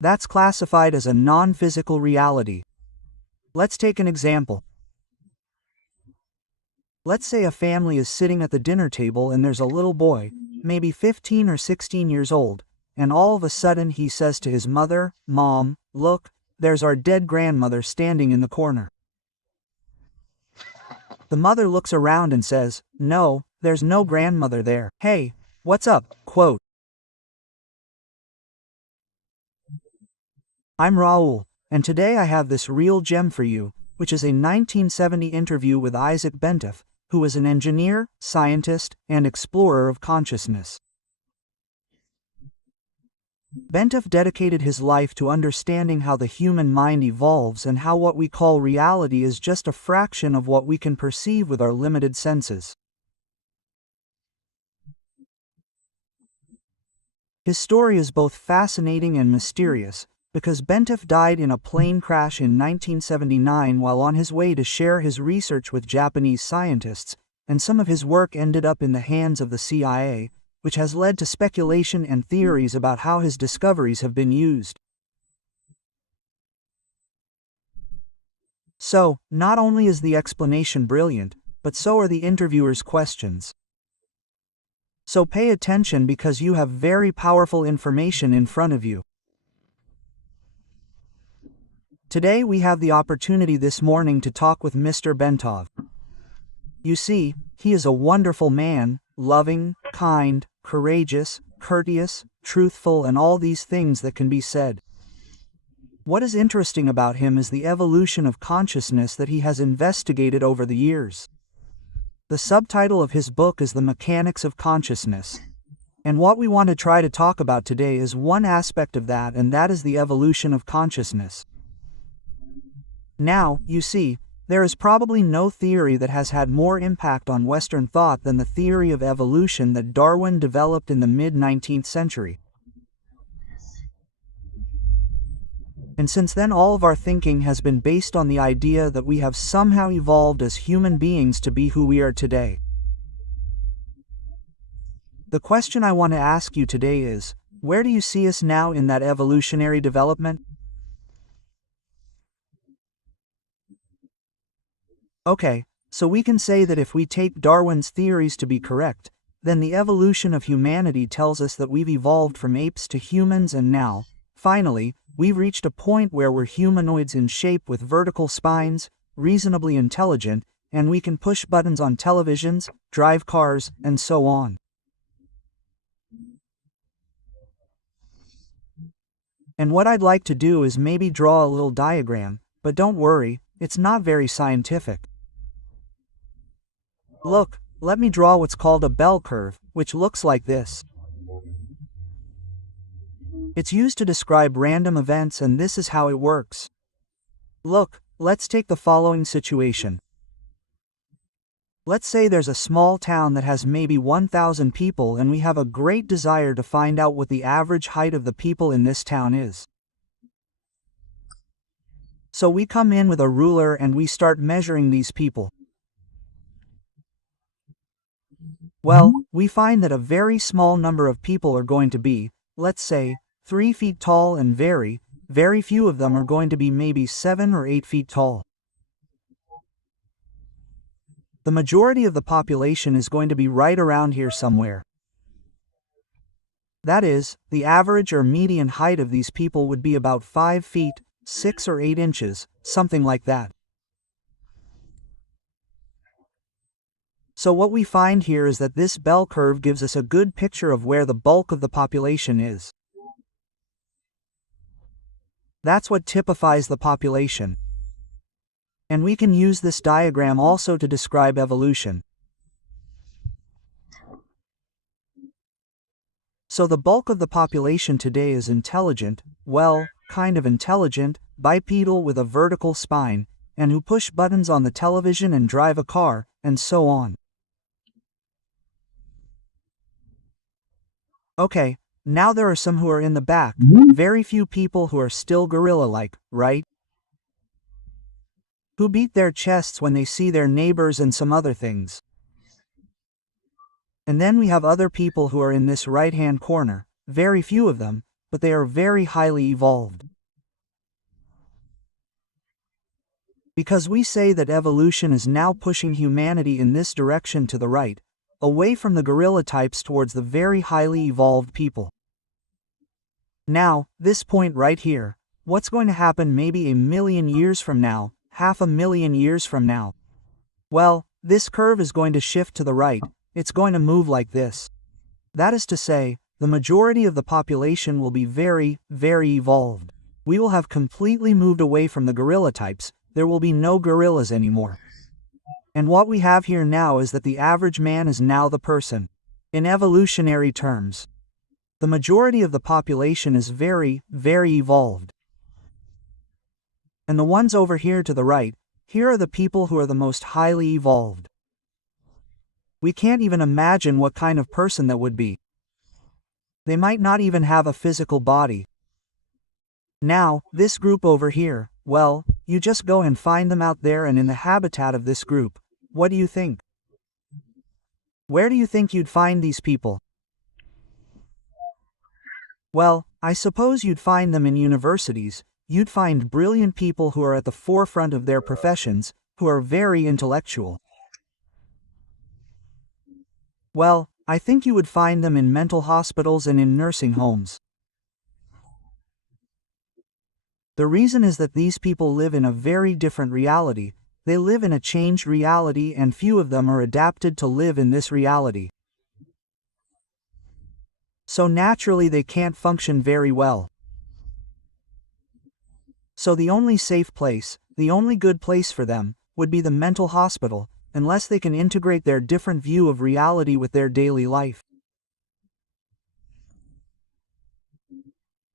That's classified as a non-physical reality. Let's take an example. Let's say a family is sitting at the dinner table and there's a little boy, maybe 15 or 16 years old, and all of a sudden he says to his mother, "Mom, look, there's our dead grandmother standing in the corner." The mother looks around and says, "No, there's no grandmother there. Hey, what's up?" Quote, "I'm Raul, and today I have this real gem for you," which is a 1970 interview with Isaac Bentov, who was an engineer, scientist, and explorer of consciousness. Bentov dedicated his life to understanding how the human mind evolves and how what we call reality is just a fraction of what we can perceive with our limited senses. His story is both fascinating and mysterious, because Bentov died in a plane crash in 1979 while on his way to share his research with Japanese scientists, and some of his work ended up in the hands of the CIA, which has led to speculation and theories about how his discoveries have been used. So, not only is the explanation brilliant, but so are the interviewer's questions. So pay attention because you have very powerful information in front of you. Today we have the opportunity this morning to talk with Mr. Bentov. You see, he is a wonderful man, loving, kind, courageous, courteous, truthful, and all these things that can be said. What is interesting about him is the evolution of consciousness that he has investigated over the years. The subtitle of his book is The Mechanics of Consciousness. And what we want to try to talk about today is one aspect of that, and that is the evolution of consciousness. Now, you see, there is probably no theory that has had more impact on Western thought than the theory of evolution that Darwin developed in the mid-19th century. And since then all of our thinking has been based on the idea that we have somehow evolved as human beings to be who we are today. The question I want to ask you today is, where do you see us now in that evolutionary development? Okay, so we can say that if we take Darwin's theories to be correct, then the evolution of humanity tells us that we've evolved from apes to humans, and now, finally, we've reached a point where we're humanoids in shape with vertical spines, reasonably intelligent, and we can push buttons on televisions, drive cars, and so on. And what I'd like to do is maybe draw a little diagram, but don't worry, it's not very scientific. Look, let me draw what's called a bell curve, which looks like this. It's used to describe random events, and this is how it works. Look, let's take the following situation. Let's say there's a small town that has maybe 1,000 people, and we have a great desire to find out what the average height of the people in this town is. So we come in with a ruler and we start measuring these people. Well, we find that a very small number of people are going to be, let's say, 3 feet tall, and very, very few of them are going to be maybe 7 or 8 feet tall. The majority of the population is going to be right around here somewhere. That is, the average or median height of these people would be about 5 feet, 6 or 8 inches, something like that. So what we find here is that this bell curve gives us a good picture of where the bulk of the population is. That's what typifies the population. And we can use this diagram also to describe evolution. So the bulk of the population today is intelligent, well, kind of intelligent, bipedal with a vertical spine, and who push buttons on the television and drive a car, and so on. Okay, now there are some who are in the back, very few people who are still gorilla-like, right? Who beat their chests when they see their neighbors and some other things. And then we have other people who are in this right-hand corner, very few of them, but they are very highly evolved. Because we say that evolution is now pushing humanity in this direction to the right, away from the gorilla types towards the very highly evolved people. Now, this point right here, what's going to happen maybe 1,000,000 years from now, 500,000 years from now? Well, this curve is going to shift to the right, it's going to move like this. That is to say, the majority of the population will be very, very evolved. We will have completely moved away from the gorilla types, there will be no gorillas anymore. And what we have here now is that the average man is now the person. In evolutionary terms, the majority of the population is very, very evolved. And the ones over here to the right, here are the people who are the most highly evolved. We can't even imagine what kind of person that would be. They might not even have a physical body. Now, this group over here, well, you just go and find them out there and in the habitat of this group. What do you think? Where do you think you'd find these people? Well, I suppose you'd find them in universities. You'd find brilliant people who are at the forefront of their professions, who are very intellectual. Well, I think you would find them in mental hospitals and in nursing homes. The reason is that these people live in a very different reality. They live in a changed reality and few of them are adapted to live in this reality. So naturally they can't function very well. So the only safe place, the only good place for them, would be the mental hospital, unless they can integrate their different view of reality with their daily life.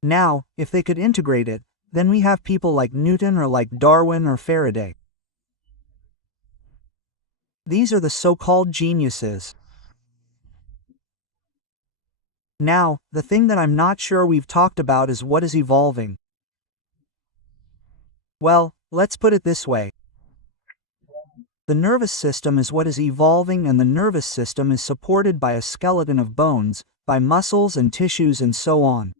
Now, if they could integrate it, then we have people like Newton or like Darwin or Faraday. These are the so-called geniuses. Now, the thing that I'm not sure we've talked about is what is evolving. Well, let's put it this way. The nervous system is what is evolving, and the nervous system is supported by a skeleton of bones, by muscles and tissues and so on.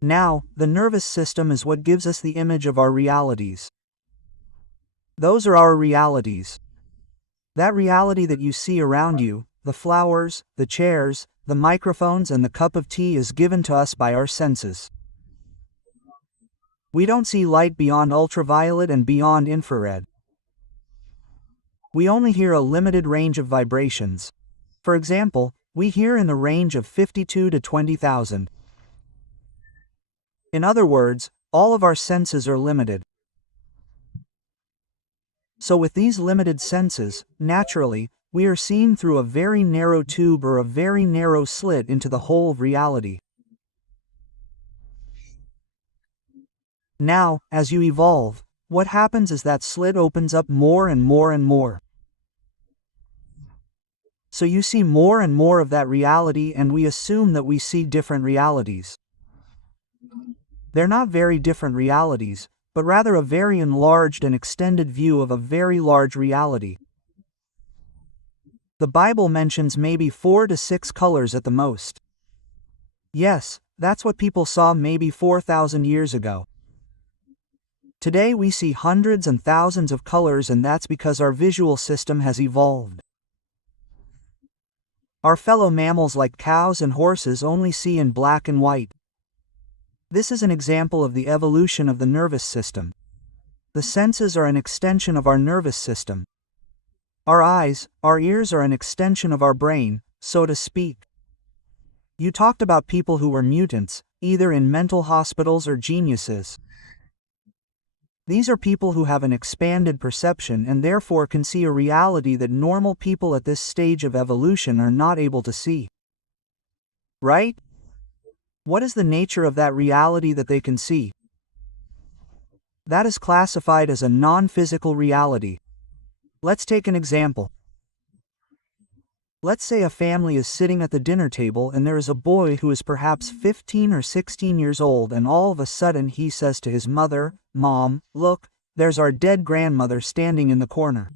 Now, the nervous system is what gives us the image of our realities. Those are our realities. That reality that you see around you, the flowers, the chairs, the microphones and the cup of tea is given to us by our senses. We don't see light beyond ultraviolet and beyond infrared. We only hear a limited range of vibrations. For example, we hear in the range of 52 to 20,000. In other words, all of our senses are limited. So with these limited senses, naturally, we are seeing through a very narrow tube or a very narrow slit into the whole of reality. Now, as you evolve, what happens is that slit opens up more and more and more. So you see more and more of that reality, and we assume that we see different realities. They're not very different realities, but rather a very enlarged and extended view of a very large reality. The Bible mentions maybe 4 to 6 colors at the most. Yes, that's what people saw maybe 4,000 years ago. Today we see hundreds and thousands of colors, and that's because our visual system has evolved. Our fellow mammals like cows and horses only see in black and white. This is an example of the evolution of the nervous system. The senses are an extension of our nervous system. Our eyes, our ears are an extension of our brain, so to speak. You talked about people who were mutants, either in mental hospitals or geniuses. These are people who have an expanded perception and therefore can see a reality that normal people at this stage of evolution are not able to see. Right? What is the nature of that reality that they can see? That is classified as a non-physical reality. Let's take an example. Let's say a family is sitting at the dinner table and there is a boy who is perhaps 15 or 16 years old, and all of a sudden he says to his mother, "Mom, look, there's our dead grandmother standing in the corner."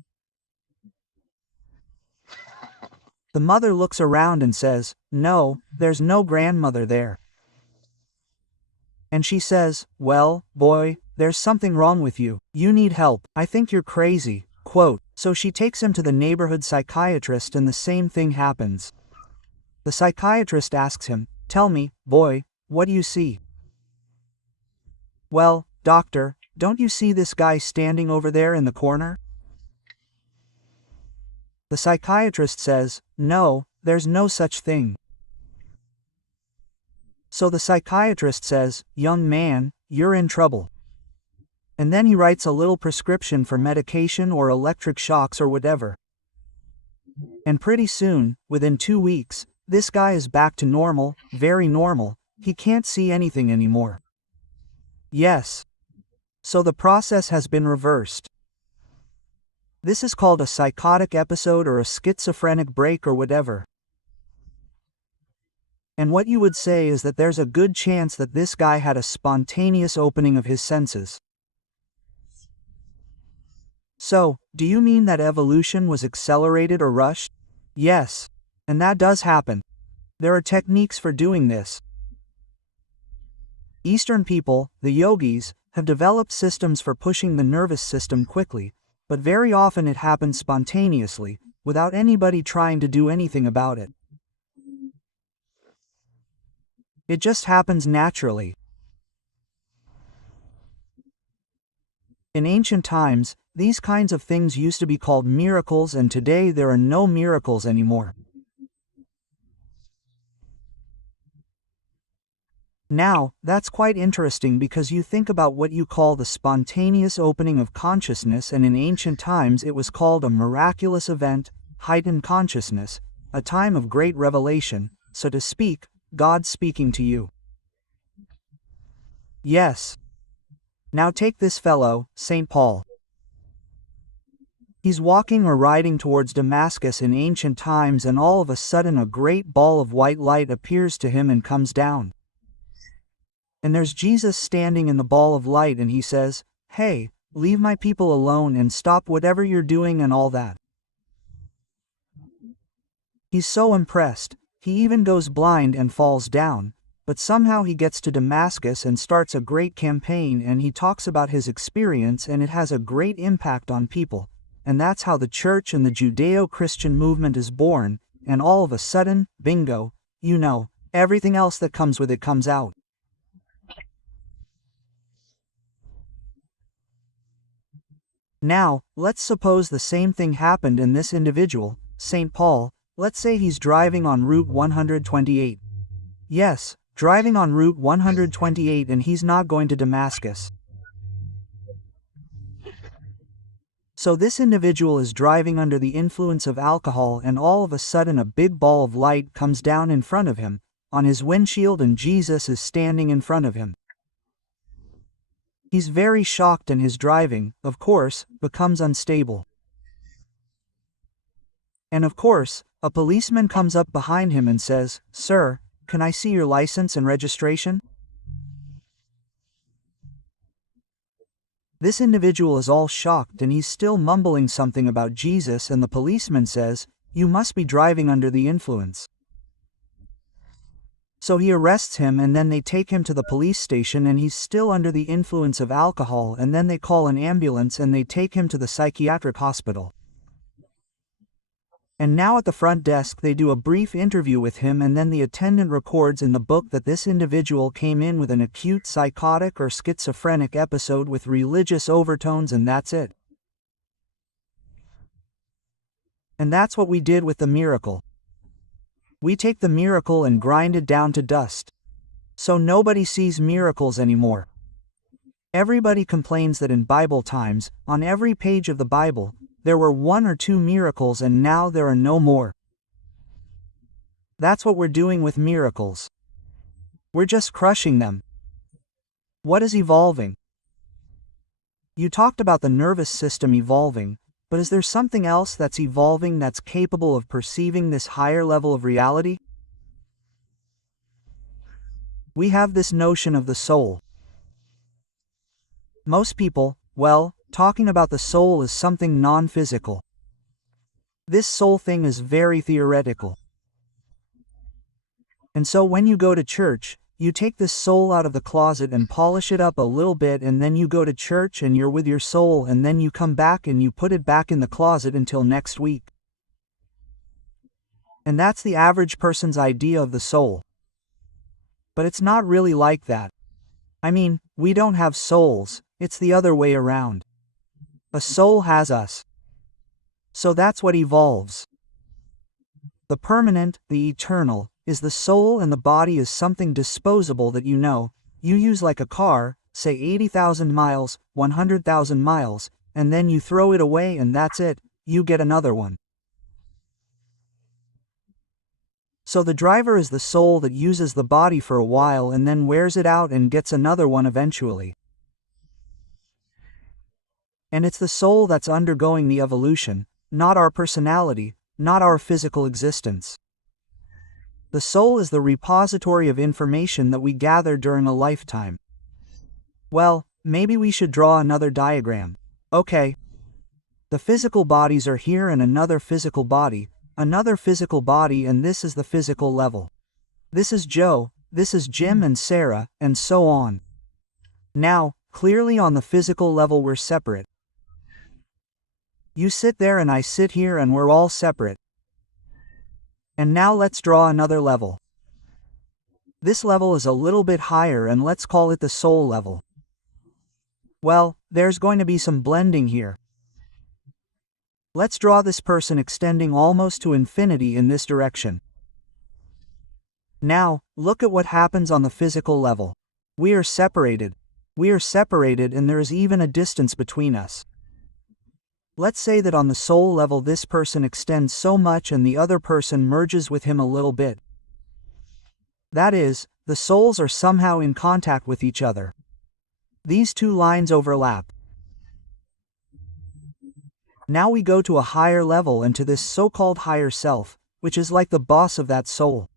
The mother looks around and says, "No, there's no grandmother there." And she says, "Well, boy, there's something wrong with you. You need help. I think you're crazy." Quote, so she takes him to the neighborhood psychiatrist and the same thing happens. The psychiatrist asks him, "Tell me, boy, what do you see?" "Well, doctor, don't you see this guy standing over there in the corner?" The psychiatrist says, "No, there's no such thing." So the psychiatrist says, "Young man, you're in trouble." And then he writes a little prescription for medication or electric shocks or whatever. And pretty soon, within 2 weeks, this guy is back to normal, very normal. He can't see anything anymore. Yes. So the process has been reversed. This is called a psychotic episode or a schizophrenic break or whatever. And what you would say is that there's a good chance that this guy had a spontaneous opening of his senses. So, do you mean that evolution was accelerated or rushed? Yes. And that does happen. There are techniques for doing this. Eastern people, the yogis, have developed systems for pushing the nervous system quickly, but very often it happens spontaneously, without anybody trying to do anything about it. It just happens naturally. In ancient times, these kinds of things used to be called miracles, and today there are no miracles anymore. Now, that's quite interesting because you think about what you call the spontaneous opening of consciousness, and in ancient times it was called a miraculous event, heightened consciousness, a time of great revelation, so to speak, God speaking to you. Yes. Now take this fellow, St. Paul. He's walking or riding towards Damascus in ancient times, and all of a sudden a great ball of white light appears to him and comes down. And there's Jesus standing in the ball of light, and he says, "Hey, leave my people alone and stop whatever you're doing," and all that. He's so impressed, he even goes blind and falls down, but somehow he gets to Damascus and starts a great campaign, and he talks about his experience, and it has a great impact on people, and that's how the church and the Judeo-Christian movement is born, and all of a sudden, bingo, you know, everything else that comes with it comes out. Now, let's suppose the same thing happened in this individual, St. Paul. Let's say he's driving on Route 128. Yes, driving on Route 128, and he's not going to Damascus. So this individual is driving under the influence of alcohol, and all of a sudden a big ball of light comes down in front of him, on his windshield, and Jesus is standing in front of him. He's very shocked, and his driving, of course, becomes unstable. And of course, a policeman comes up behind him and says, "Sir, can I see your license and registration?" This individual is all shocked, and he's still mumbling something about Jesus, and the policeman says, "You must be driving under the influence." So he arrests him, and then they take him to the police station, and he's still under the influence of alcohol, and then they call an ambulance and they take him to the psychiatric hospital. And now at the front desk they do a brief interview with him, and then the attendant records in the book that this individual came in with an acute psychotic or schizophrenic episode with religious overtones, and that's it. And that's what we did with the miracle. We take the miracle and grind it down to dust. So nobody sees miracles anymore. Everybody complains that in Bible times, on every page of the Bible, there were 1 or 2 miracles, and now there are no more. That's what we're doing with miracles. We're just crushing them. What is evolving? You talked about the nervous system evolving, but is there something else that's evolving that's capable of perceiving this higher level of reality? We have this notion of the soul. Most people, well, talking about the soul is something non-physical. This soul thing is very theoretical. And so when you go to church, you take this soul out of the closet and polish it up a little bit, and then you go to church and you're with your soul, and then you come back and you put it back in the closet until next week. And that's the average person's idea of the soul. But it's not really like that. I mean, we don't have souls, it's the other way around. A soul has us. So that's what evolves. The permanent, the eternal, is the soul, and the body is something disposable that you use like a car, say 80,000 miles, 100,000 miles, and then you throw it away and that's it, you get another one. So the driver is the soul that uses the body for a while and then wears it out and gets another one eventually. And it's the soul that's undergoing the evolution, not our personality, not our physical existence. The soul is the repository of information that we gather during a lifetime. Well, maybe we should draw another diagram. Okay. The physical bodies are here, and another physical body, and this is the physical level. This is Joe, this is Jim and Sarah, and so on. Now, clearly on the physical level we're separate. You sit there and I sit here and we're all separate. And now let's draw another level. This level is a little bit higher, and let's call it the soul level. Well, there's going to be some blending here. Let's draw this person extending almost to infinity in this direction. Now, look at what happens on the physical level. We are separated. And there is even a distance between us. Let's say that on the soul level this person extends so much and the other person merges with him a little bit. That is, the souls are somehow in contact with each other. These two lines overlap. Now we go to a higher level and to this so-called higher self, which is like the boss of that soul.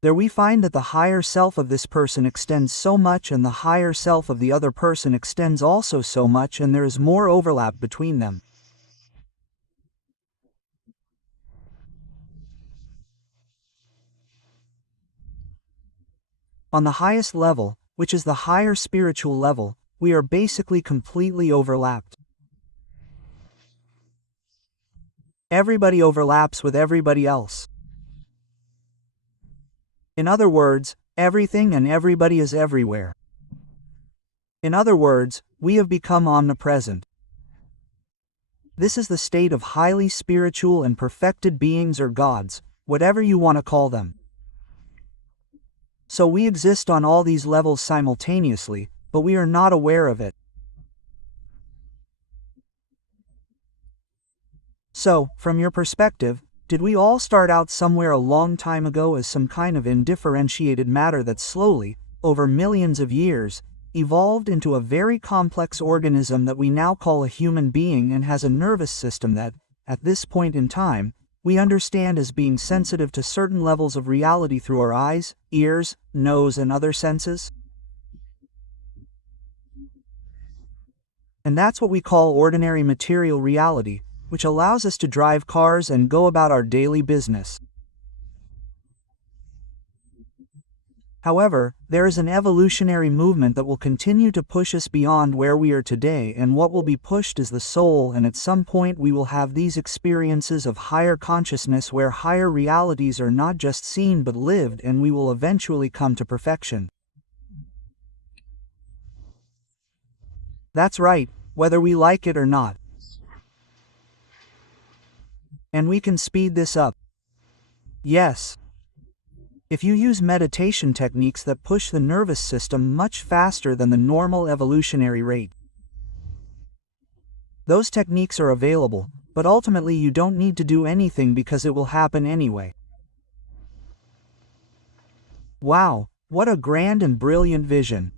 There we find that the higher self of this person extends so much and the higher self of the other person extends also so much, and there is more overlap between them. On the highest level, which is the higher spiritual level, we are basically completely overlapped. Everybody overlaps with everybody else. In other words, everything and everybody is everywhere. In other words, we have become omnipresent. This is the state of highly spiritual and perfected beings, or gods, whatever you want to call them. So we exist on all these levels simultaneously, but we are not aware of it. So, from your perspective, did we all start out somewhere a long time ago as some kind of indifferentiated matter that slowly, over millions of years, evolved into a very complex organism that we now call a human being, and has a nervous system that, at this point in time, we understand as being sensitive to certain levels of reality through our eyes, ears, nose, and other senses? And that's what we call ordinary material reality, which allows us to drive cars and go about our daily business. However, there is an evolutionary movement that will continue to push us beyond where we are today, and what will be pushed is the soul, and at some point we will have these experiences of higher consciousness where higher realities are not just seen but lived, and we will eventually come to perfection. That's right, whether we like it or not. And we can speed this up. Yes. If you use meditation techniques that push the nervous system much faster than the normal evolutionary rate. Those techniques are available, but ultimately you don't need to do anything because it will happen anyway. Wow, what a grand and brilliant vision.